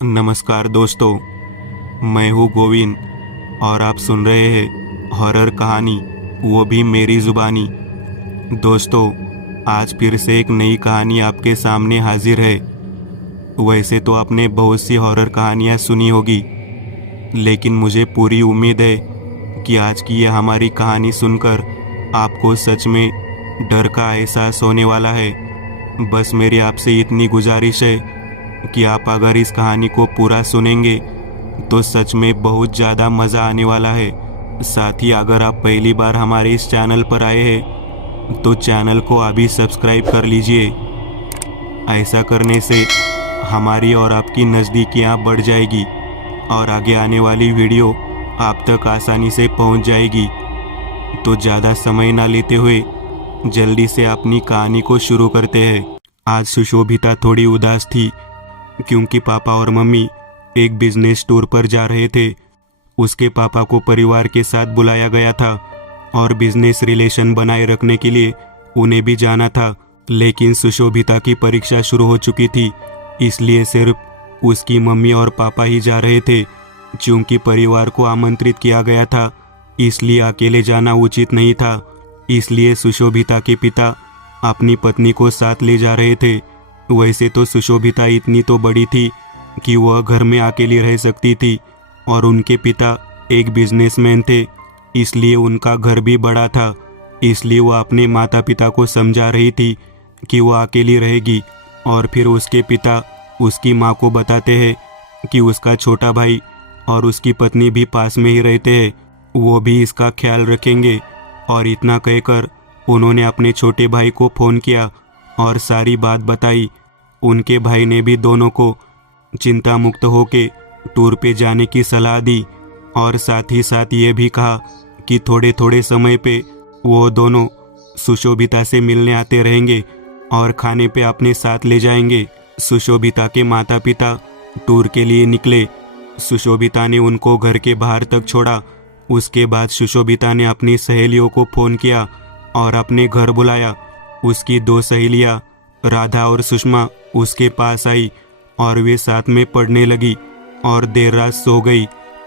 नमस्कार दोस्तों, मैं हूँ गोविंद और आप सुन रहे हैं हॉरर कहानी, वो भी मेरी ज़ुबानी। दोस्तों, आज फिर से एक नई कहानी आपके सामने हाजिर है। वैसे तो आपने बहुत सी हॉरर कहानियाँ सुनी होगी, लेकिन मुझे पूरी उम्मीद है कि आज की यह हमारी कहानी सुनकर आपको सच में डर का एहसास होने वाला है। बस मेरी आपसे इतनी गुजारिश है कि आप अगर इस कहानी को पूरा सुनेंगे तो सच में बहुत ज़्यादा मज़ा आने वाला है। साथ ही अगर आप पहली बार हमारे इस चैनल पर आए हैं तो चैनल को अभी सब्सक्राइब कर लीजिए। ऐसा करने से हमारी और आपकी नज़दीकियाँ बढ़ जाएगी और आगे आने वाली वीडियो आप तक आसानी से पहुंच जाएगी। तो ज़्यादा समय ना लेते हुए जल्दी से अपनी कहानी को शुरू करते हैं। आज सुशोभिता थोड़ी उदास थी क्योंकि पापा और मम्मी एक बिजनेस टूर पर जा रहे थे। उसके पापा को परिवार के साथ बुलाया गया था और बिजनेस रिलेशन बनाए रखने के लिए उन्हें भी जाना था, लेकिन सुशोभिता की परीक्षा शुरू हो चुकी थी, इसलिए सिर्फ उसकी मम्मी और पापा ही जा रहे थे। चूंकि परिवार को आमंत्रित किया गया था, इसलिए अकेले जाना उचित नहीं था। इसलिए सुशोभिता के पिता अपनी पत्नी को साथ ले जा रहे थे। वैसे तो सुशोभिता इतनी तो बड़ी थी कि वह घर में अकेली रह सकती थी और उनके पिता एक बिजनेसमैन थे, इसलिए उनका घर भी बड़ा था। इसलिए वह अपने माता पिता को समझा रही थी कि वह अकेली रहेगी। और फिर उसके पिता उसकी माँ को बताते हैं कि उसका छोटा भाई और उसकी पत्नी भी पास में ही रहते हैं, वो भी इसका ख्याल रखेंगे। और इतना कहकर उन्होंने अपने छोटे भाई को फ़ोन किया और सारी बात बताई। उनके भाई ने भी दोनों को चिंता मुक्त होके टूर पे जाने की सलाह दी और साथ ही साथ ये भी कहा कि थोड़े थोड़े समय पे वो दोनों सुशोभिता से मिलने आते रहेंगे और खाने पे अपने साथ ले जाएंगे। सुशोभिता के माता पिता टूर के लिए निकले। सुशोभिता ने उनको घर के बाहर तक छोड़ा। उसके बाद सुशोभिता ने अपनी सहेलियों को फ़ोन किया और अपने घर बुलाया। उसकी दो सहेलियाँ राधा और सुषमा उसके पास आई और वे साथ में पढ़ने लगी और देर रात सो गई।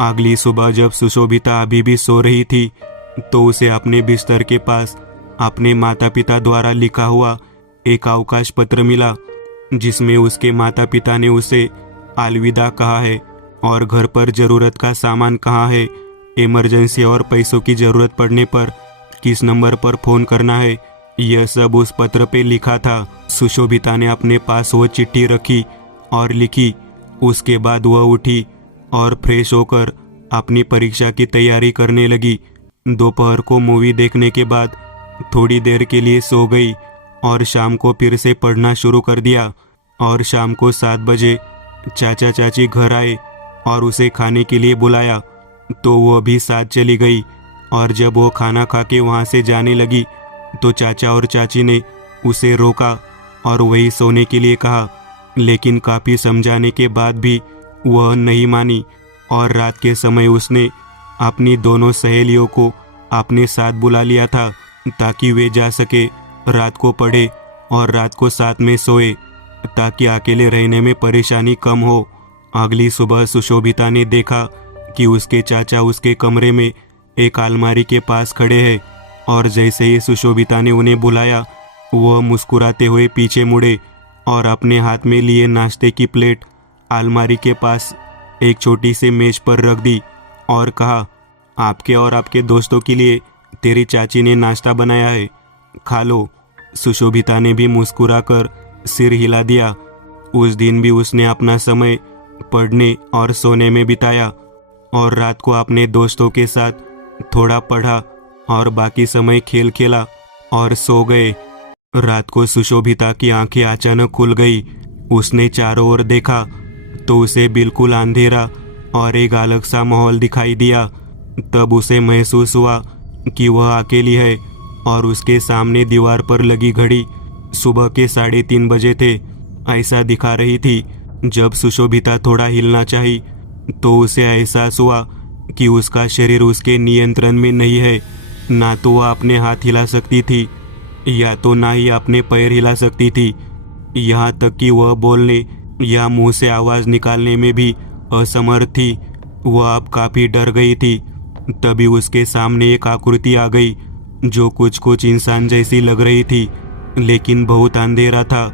अगली सुबह जब सुशोभिता अभी भी सो रही थी तो उसे अपने बिस्तर के पास अपने माता पिता द्वारा लिखा हुआ एक अवकाश पत्र मिला, जिसमें उसके माता पिता ने उसे अलविदा कहा है और घर पर ज़रूरत का सामान कहाँ है, इमरजेंसी और पैसों की ज़रूरत पड़ने पर किस नंबर पर फ़ोन करना है, यह सब उस पत्र पे लिखा था। सुशोभिता ने अपने पास वो चिट्ठी रखी और लिखी। उसके बाद वह उठी और फ्रेश होकर अपनी परीक्षा की तैयारी करने लगी। दोपहर को मूवी देखने के बाद थोड़ी देर के लिए सो गई और शाम को फिर से पढ़ना शुरू कर दिया। और शाम को 7 बजे चाचा चाची घर आए और उसे खाने के लिए बुलाया, तो वह भी साथ चली गई। और जब वो खाना खा के वहाँ से जाने लगी तो चाचा और चाची ने उसे रोका और वही सोने के लिए कहा, लेकिन काफ़ी समझाने के बाद भी वह नहीं मानी। और रात के समय उसने अपनी दोनों सहेलियों को अपने साथ बुला लिया था ताकि वे जा सके, रात को पढ़े और रात को साथ में सोए, ताकि अकेले रहने में परेशानी कम हो। अगली सुबह सुशोभिता ने देखा कि उसके चाचा उसके कमरे में एक अलमारी के पास खड़े हैं और जैसे ही सुशोभिता ने उन्हें बुलाया, वह मुस्कुराते हुए पीछे मुड़े और अपने हाथ में लिए नाश्ते की प्लेट अलमारी के पास एक छोटी सी मेज पर रख दी और कहा, आपके और आपके दोस्तों के लिए तेरी चाची ने नाश्ता बनाया है, खा लो। सुशोभिता ने भी मुस्कुराकर सिर हिला दिया। उस दिन भी उसने अपना समय पढ़ने और सोने में बिताया और रात को अपने दोस्तों के साथ थोड़ा पढ़ा और बाकी समय खेल खेला और सो गए। रात को सुशोभिता की आंखें अचानक खुल गई। उसने चारों ओर देखा तो उसे बिल्कुल अंधेरा और एक अलग सा माहौल दिखाई दिया। तब उसे महसूस हुआ कि वह अकेली है और उसके सामने दीवार पर लगी घड़ी सुबह के 3:30 बजे थे, ऐसा दिखा रही थी। जब सुशोभिता थोड़ा हिलना चाही तो उसे एहसास हुआ कि उसका शरीर उसके नियंत्रण में नहीं है। ना तो वह अपने हाथ हिला सकती थी या तो ना ही अपने पैर हिला सकती थी। यहाँ तक कि वह बोलने या मुंह से आवाज़ निकालने में भी असमर्थ थी। वह अब काफ़ी डर गई थी। तभी उसके सामने एक आकृति आ गई जो कुछ कुछ इंसान जैसी लग रही थी, लेकिन बहुत अंधेरा था,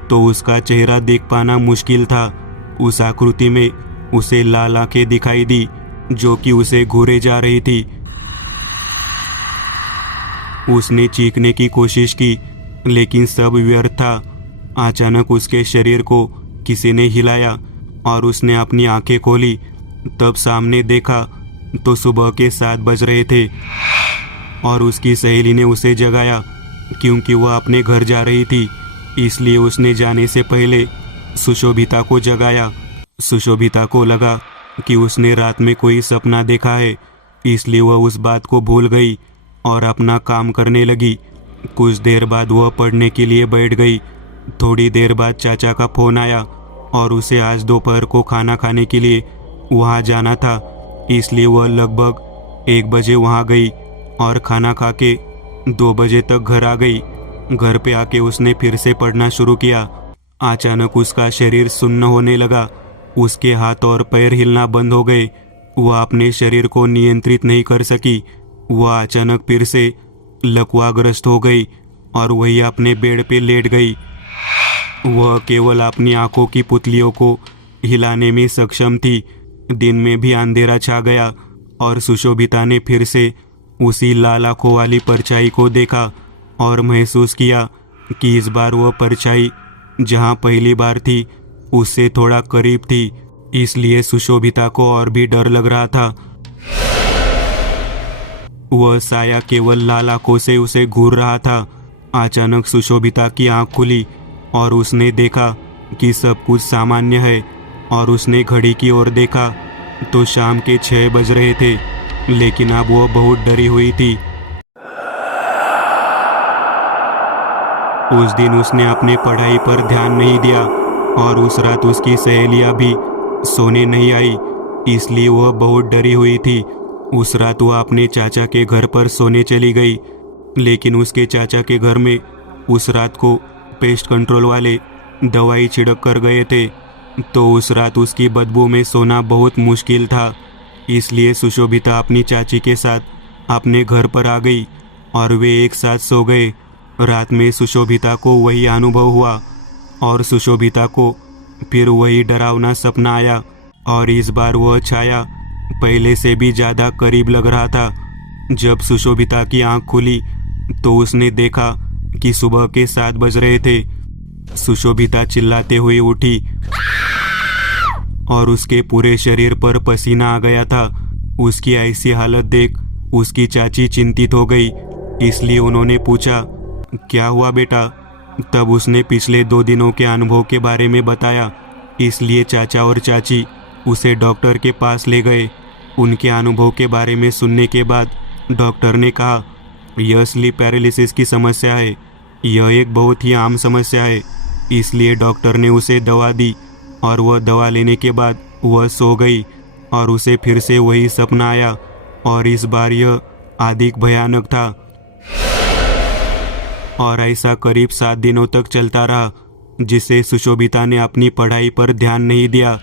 तो उसका चेहरा देख पाना मुश्किल था। उस आकृति में उसे लाल आंखें दिखाई दी जो कि उसे घूरे जा रही थी। उसने चीखने की कोशिश की, लेकिन सब व्यर्थ था। अचानक उसके शरीर को किसी ने हिलाया और उसने अपनी आंखें खोली। तब सामने देखा तो सुबह के 7 बज रहे थे और उसकी सहेली ने उसे जगाया क्योंकि वह अपने घर जा रही थी। इसलिए उसने जाने से पहले सुशोभिता को जगाया। सुशोभिता को लगा कि उसने रात में कोई सपना देखा है, इसलिए वह उस बात को भूल गई और अपना काम करने लगी। कुछ देर बाद वह पढ़ने के लिए बैठ गई। थोड़ी देर बाद चाचा का फ़ोन आया और उसे आज दोपहर को खाना खाने के लिए वहाँ जाना था, इसलिए वह लगभग 1 बजे वहाँ गई और खाना खा के 2 बजे तक घर आ गई। घर पे आके उसने फिर से पढ़ना शुरू किया। अचानक उसका शरीर सुन्न होने लगा। उसके हाथ और पैर हिलना बंद हो गए। वह अपने शरीर को नियंत्रित नहीं कर सकी। वह अचानक फिर से लकवाग्रस्त हो गई और वही अपने बेड पे लेट गई। वह केवल अपनी आंखों की पुतलियों को हिलाने में सक्षम थी। दिन में भी अंधेरा छा गया और सुशोभिता ने फिर से उसी लाल आंखों वाली परछाई को देखा और महसूस किया कि इस बार वह परछाई जहां पहली बार थी उससे थोड़ा करीब थी। इसलिए सुशोभिता को और भी डर लग रहा था। वह साया केवल लाल आंखों से उसे घूर रहा था। अचानक सुशोभिता की आंख खुली और उसने देखा कि सब कुछ सामान्य है और उसने घड़ी की ओर देखा तो शाम के 6 बज रहे थे, लेकिन अब वह बहुत डरी हुई थी। उस दिन उसने अपने पढ़ाई पर ध्यान नहीं दिया और उस रात उसकी सहेलियां भी सोने नहीं आई, इसलिए वह बहुत डरी हुई थी। उस रात वह अपने चाचा के घर पर सोने चली गई, लेकिन उसके चाचा के घर में उस रात को पेस्ट कंट्रोल वाले दवाई छिड़क कर गए थे, तो उस रात उसकी बदबू में सोना बहुत मुश्किल था। इसलिए सुशोभिता अपनी चाची के साथ अपने घर पर आ गई और वे एक साथ सो गए। रात में सुशोभिता को वही अनुभव हुआ और सुशोभिता को फिर वही डरावना सपना आया और इस बार वह छाया पहले से भी ज़्यादा करीब लग रहा था। जब सुशोभिता की आंख खुली तो उसने देखा कि सुबह के 7 बज रहे थे। सुशोभिता चिल्लाते हुए उठी और उसके पूरे शरीर पर पसीना आ गया था। उसकी ऐसी हालत देख उसकी चाची चिंतित हो गई, इसलिए उन्होंने पूछा, क्या हुआ बेटा? तब उसने पिछले 2 दिनों के अनुभव के बारे में बताया। इसलिए चाचा और चाची उसे डॉक्टर के पास ले गए। उनके अनुभव के बारे में सुनने के बाद डॉक्टर ने कहा, यह स्लीप पैरालिसिस की समस्या है। यह एक बहुत ही आम समस्या है। इसलिए डॉक्टर ने उसे दवा दी और वह दवा लेने के बाद वह सो गई और उसे फिर से वही सपना आया और इस बार यह अधिक भयानक था और ऐसा करीब 7 दिनों तक चलता रहा, जिससे सुशोभिता ने अपनी पढ़ाई पर ध्यान नहीं दिया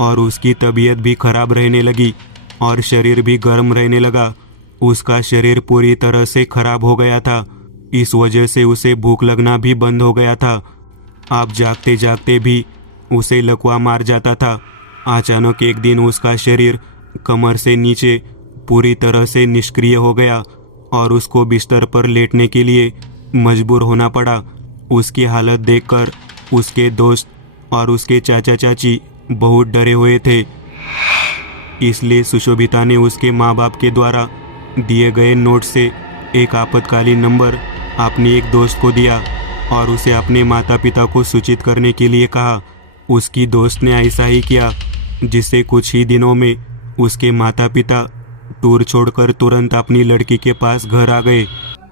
और उसकी तबीयत भी खराब रहने लगी और शरीर भी गर्म रहने लगा। उसका शरीर पूरी तरह से खराब हो गया था। इस वजह से उसे भूख लगना भी बंद हो गया था। अब जागते जागते भी उसे लकवा मार जाता था। अचानक एक दिन उसका शरीर कमर से नीचे पूरी तरह से निष्क्रिय हो गया और उसको बिस्तर पर लेटने के लिए मजबूर होना पड़ा। उसकी हालत देखकर उसके दोस्त और उसके चाचा चाची बहुत डरे हुए थे। इसलिए सुशोभिता ने उसके माँ बाप के द्वारा दिए गए नोट से एक आपातकालीन नंबर अपनी एक दोस्त को दिया और उसे अपने माता पिता को सूचित करने के लिए कहा। उसकी दोस्त ने ऐसा ही किया, जिससे कुछ ही दिनों में उसके माता पिता टूर छोड़कर तुरंत अपनी लड़की के पास घर आ गए।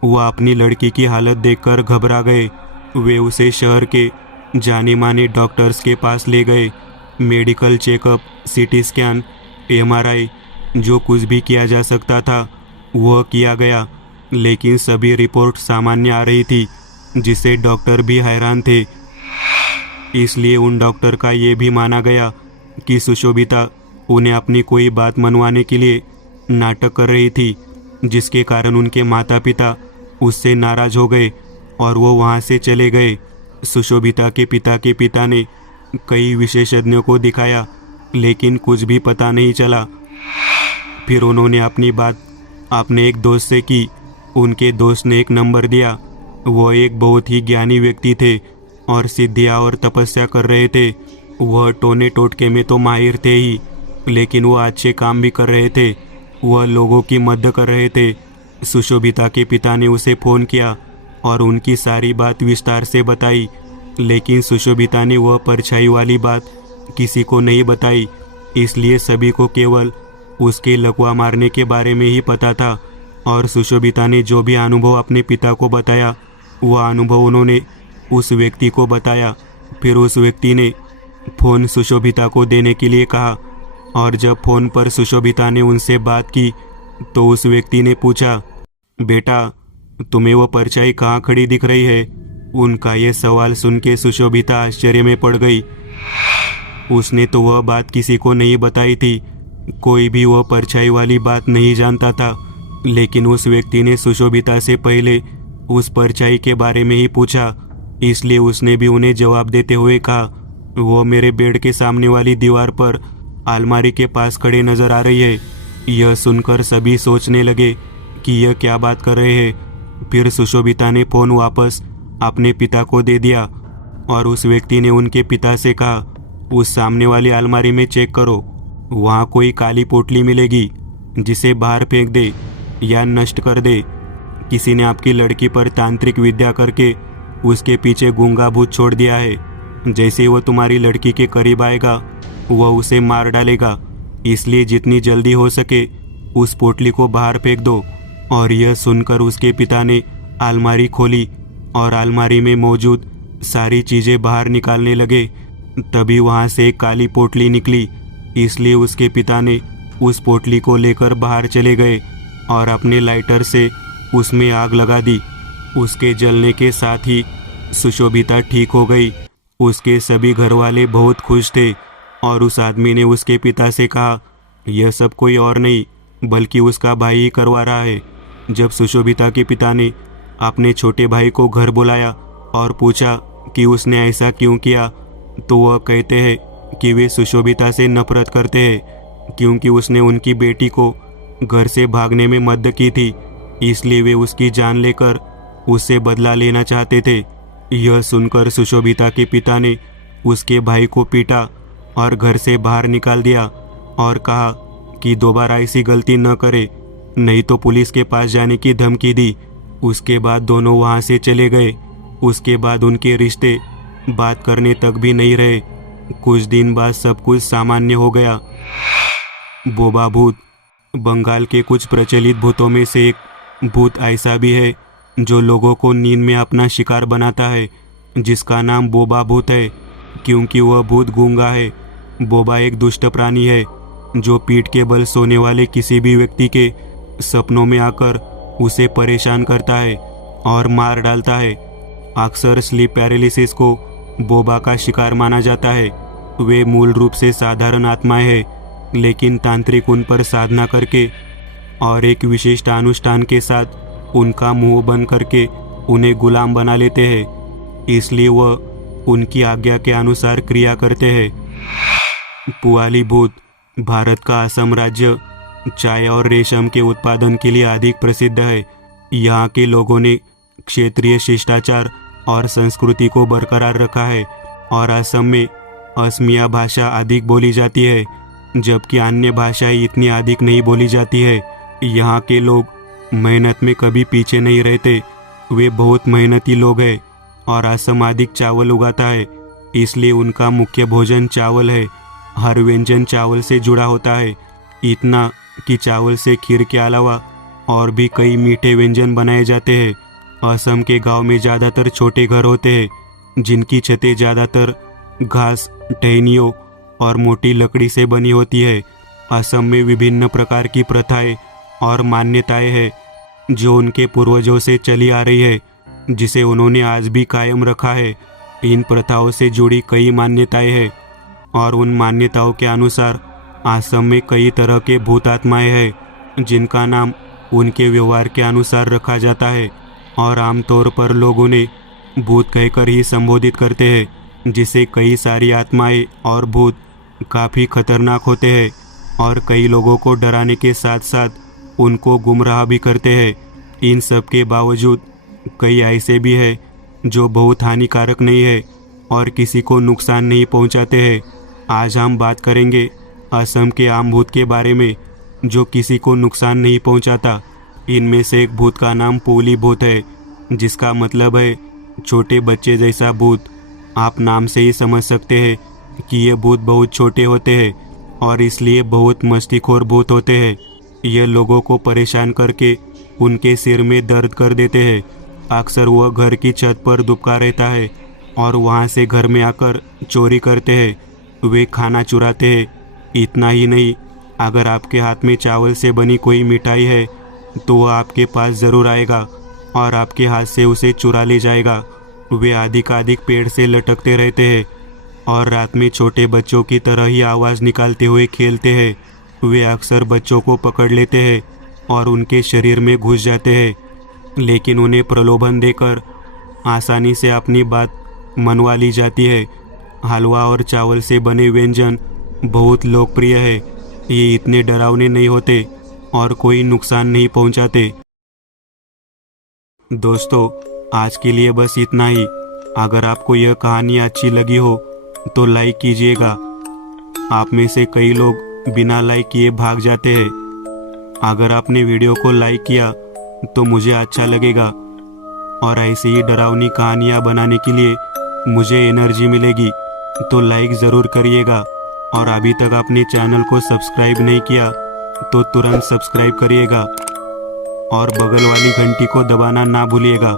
वह अपनी लड़की की हालत देखकर घबरा गए। वे उसे शहर के जाने माने डॉक्टर्स के पास ले गए। Medical checkup, CT scan, MRI, जो कुछ भी किया जा सकता था वह किया गया, लेकिन सभी रिपोर्ट सामान्य आ रही थी, जिससे डॉक्टर भी हैरान थे। इसलिए उन डॉक्टर का ये भी माना गया कि सुशोभिता उन्हें अपनी कोई बात मनवाने के लिए नाटक कर रही थी, जिसके कारण उनके माता पिता उससे नाराज हो गए और वो वहाँ से चले गए। सुशोभिता के पिता ने कई विशेषज्ञों को दिखाया, लेकिन कुछ भी पता नहीं चला। फिर उन्होंने अपनी बात अपने एक दोस्त से की। उनके दोस्त ने एक नंबर दिया। वो एक बहुत ही ज्ञानी व्यक्ति थे और सिद्धियाँ और तपस्या कर रहे थे। वह टोने टोटके में तो माहिर थे ही, लेकिन वह अच्छे काम भी कर रहे थे। वह लोगों की मदद कर रहे थे। सुशोभिता के पिता ने उसे फ़ोन किया और उनकी सारी बात विस्तार से बताई, लेकिन सुशोभिता ने वह परछाई वाली बात किसी को नहीं बताई। इसलिए सभी को केवल उसके लकवा मारने के बारे में ही पता था। और सुशोभिता ने जो भी अनुभव अपने पिता को बताया, वह अनुभव उन्होंने उस व्यक्ति को बताया। फिर उस व्यक्ति ने फ़ोन सुशोभिता को देने के लिए कहा, और जब फ़ोन पर सुशोभिता ने उनसे बात की तो उस व्यक्ति ने पूछा, बेटा तुम्हें वह परछाई कहाँ खड़ी दिख रही है? उनका ये सवाल सुन के सुशोभिता आश्चर्य में पड़ गई। उसने तो वह बात किसी को नहीं बताई थी। कोई भी वह परछाई वाली बात नहीं जानता था, लेकिन उस व्यक्ति ने सुशोभिता से पहले उस परछाई के बारे में ही पूछा। इसलिए उसने भी उन्हें जवाब देते हुए कहा, वो मेरे बेड के सामने वाली दीवार पर अलमारी के पास खड़े नजर आ रही है। यह सुनकर सभी सोचने लगे कि यह क्या बात कर रहे हैं। फिर सुशोभिता ने फ़ोन वापस अपने पिता को दे दिया और उस व्यक्ति ने उनके पिता से कहा, उस सामने वाली अलमारी में चेक करो, वहाँ कोई काली पोटली मिलेगी, जिसे बाहर फेंक दे या नष्ट कर दे। किसी ने आपकी लड़की पर तांत्रिक विद्या करके उसके पीछे गूंगा भूत छोड़ दिया है। जैसे वह तुम्हारी लड़की के करीब आएगा, वह उसे मार डालेगा। इसलिए जितनी जल्दी हो सके उस पोटली को बाहर फेंक दो। और यह सुनकर उसके पिता ने अलमारी खोली और अलमारी में मौजूद सारी चीज़ें बाहर निकालने लगे। तभी वहाँ से एक काली पोटली निकली। इसलिए उसके पिता ने उस पोटली को लेकर बाहर चले गए और अपने लाइटर से उसमें आग लगा दी। उसके जलने के साथ ही सुशोभिता ठीक हो गई। उसके सभी घरवाले बहुत खुश थे और उस आदमी ने उसके पिता से कहा, यह सब कोई और नहीं बल्कि उसका भाई ही करवा रहा है। जब सुशोभिता के पिता ने अपने छोटे भाई को घर बुलाया और पूछा कि उसने ऐसा क्यों किया, तो वह कहते हैं कि वे सुशोभिता से नफरत करते हैं क्योंकि उसने उनकी बेटी को घर से भागने में मदद की थी। इसलिए वे उसकी जान लेकर उससे बदला लेना चाहते थे। यह सुनकर सुशोभिता के पिता ने उसके भाई को पीटा और घर से बाहर निकाल दिया और कहा कि दोबारा ऐसी गलती न करे, नहीं तो पुलिस के पास जाने की धमकी दी। उसके बाद दोनों वहाँ से चले गए। उसके बाद उनके रिश्ते बात करने तक भी नहीं रहे। कुछ दिन बाद सब कुछ सामान्य हो गया। बोबा भूत बंगाल के कुछ प्रचलित भूतों में से एक भूत ऐसा भी है जो लोगों को नींद में अपना शिकार बनाता है, जिसका नाम बोबा भूत है, क्योंकि वह भूत गूंगा है। बोबा एक दुष्ट प्राणी है जो पीठ के बल सोने वाले किसी भी व्यक्ति के सपनों में आकर उसे परेशान करता है और मार डालता है। अक्सर स्लीप पैरालिसिस को बोबा का शिकार माना जाता है। वे मूल रूप से साधारण आत्माएं हैं, लेकिन तांत्रिक उन पर साधना करके और एक विशिष्ट अनुष्ठान के साथ उनका मुंह बंद करके उन्हें गुलाम बना लेते हैं। इसलिए वह उनकी आज्ञा के अनुसार क्रिया करते हैं। पुआली भूत भारत का असम राज्य चाय और रेशम के उत्पादन के लिए अधिक प्रसिद्ध है। यहाँ के लोगों ने क्षेत्रीय शिष्टाचार और संस्कृति को बरकरार रखा है और असम में असमिया भाषा अधिक बोली जाती है, जबकि अन्य भाषाएं इतनी अधिक नहीं बोली जाती है। यहाँ के लोग मेहनत में कभी पीछे नहीं रहते। वे बहुत मेहनती लोग हैं और असम अधिक चावल उगाता है, इसलिए उनका मुख्य भोजन चावल है। हर व्यंजन चावल से जुड़ा होता है, इतना कि चावल से खीर के अलावा और भी कई मीठे व्यंजन बनाए जाते हैं। असम के गांव में ज़्यादातर छोटे घर होते हैं, जिनकी छतें ज़्यादातर घास, टहनियों और मोटी लकड़ी से बनी होती है। असम में विभिन्न प्रकार की प्रथाएं और मान्यताएं हैं जो उनके पूर्वजों से चली आ रही है, जिसे उन्होंने आज भी कायम रखा है। इन प्रथाओं से जुड़ी कई मान्यताएं हैं और उन मान्यताओं के अनुसार आश्रम में कई तरह के भूत आत्माएं हैं जिनका नाम उनके व्यवहार के अनुसार रखा जाता है और आमतौर पर लोग उन्हें भूत कहकर ही संबोधित करते हैं, जिसे कई सारी आत्माएं और भूत काफ़ी खतरनाक होते हैं और कई लोगों को डराने के साथ साथ उनको गुमराह भी करते हैं। इन सब के बावजूद कई ऐसे भी हैं जो बहुत हानिकारक नहीं है और किसी को नुकसान नहीं पहुंचाते हैं। आज हम बात करेंगे असम के आम भूत के बारे में जो किसी को नुकसान नहीं पहुंचाता। इनमें से एक भूत का नाम पोली भूत है, जिसका मतलब है छोटे बच्चे जैसा भूत। आप नाम से ही समझ सकते हैं कि ये भूत बहुत छोटे होते हैं और इसलिए बहुत मस्तीखोर भूत होते हैं। ये लोगों को परेशान करके उनके सिर में दर्द कर देते हैं। अक्सर वह घर की छत पर दुबका रहता है और वहाँ से घर में आकर चोरी करते हैं। वे खाना चुराते हैं। इतना ही नहीं, अगर आपके हाथ में चावल से बनी कोई मिठाई है तो वह आपके पास ज़रूर आएगा और आपके हाथ से उसे चुरा ले जाएगा। वे अधिकाधिक पेड़ से लटकते रहते हैं और रात में छोटे बच्चों की तरह ही आवाज़ निकालते हुए खेलते हैं। वे अक्सर बच्चों को पकड़ लेते हैं और उनके शरीर में घुस जाते हैं, लेकिन उन्हें प्रलोभन देकर आसानी से अपनी बात मनवा ली जाती है। हलवा और चावल से बने व्यंजन बहुत लोकप्रिय है। ये इतने डरावने नहीं होते और कोई नुकसान नहीं पहुंचाते। दोस्तों, आज के लिए बस इतना ही। अगर आपको यह कहानी अच्छी लगी हो तो लाइक कीजिएगा। आप में से कई लोग बिना लाइक किए भाग जाते हैं। अगर आपने वीडियो को लाइक किया तो मुझे अच्छा लगेगा और ऐसी ही डरावनी कहानियाँ बनाने के लिए मुझे एनर्जी मिलेगी। तो लाइक ज़रूर करिएगा और अभी तक आपने चैनल को सब्सक्राइब नहीं किया तो तुरंत सब्सक्राइब करिएगा और बगल वाली घंटी को दबाना ना भूलिएगा।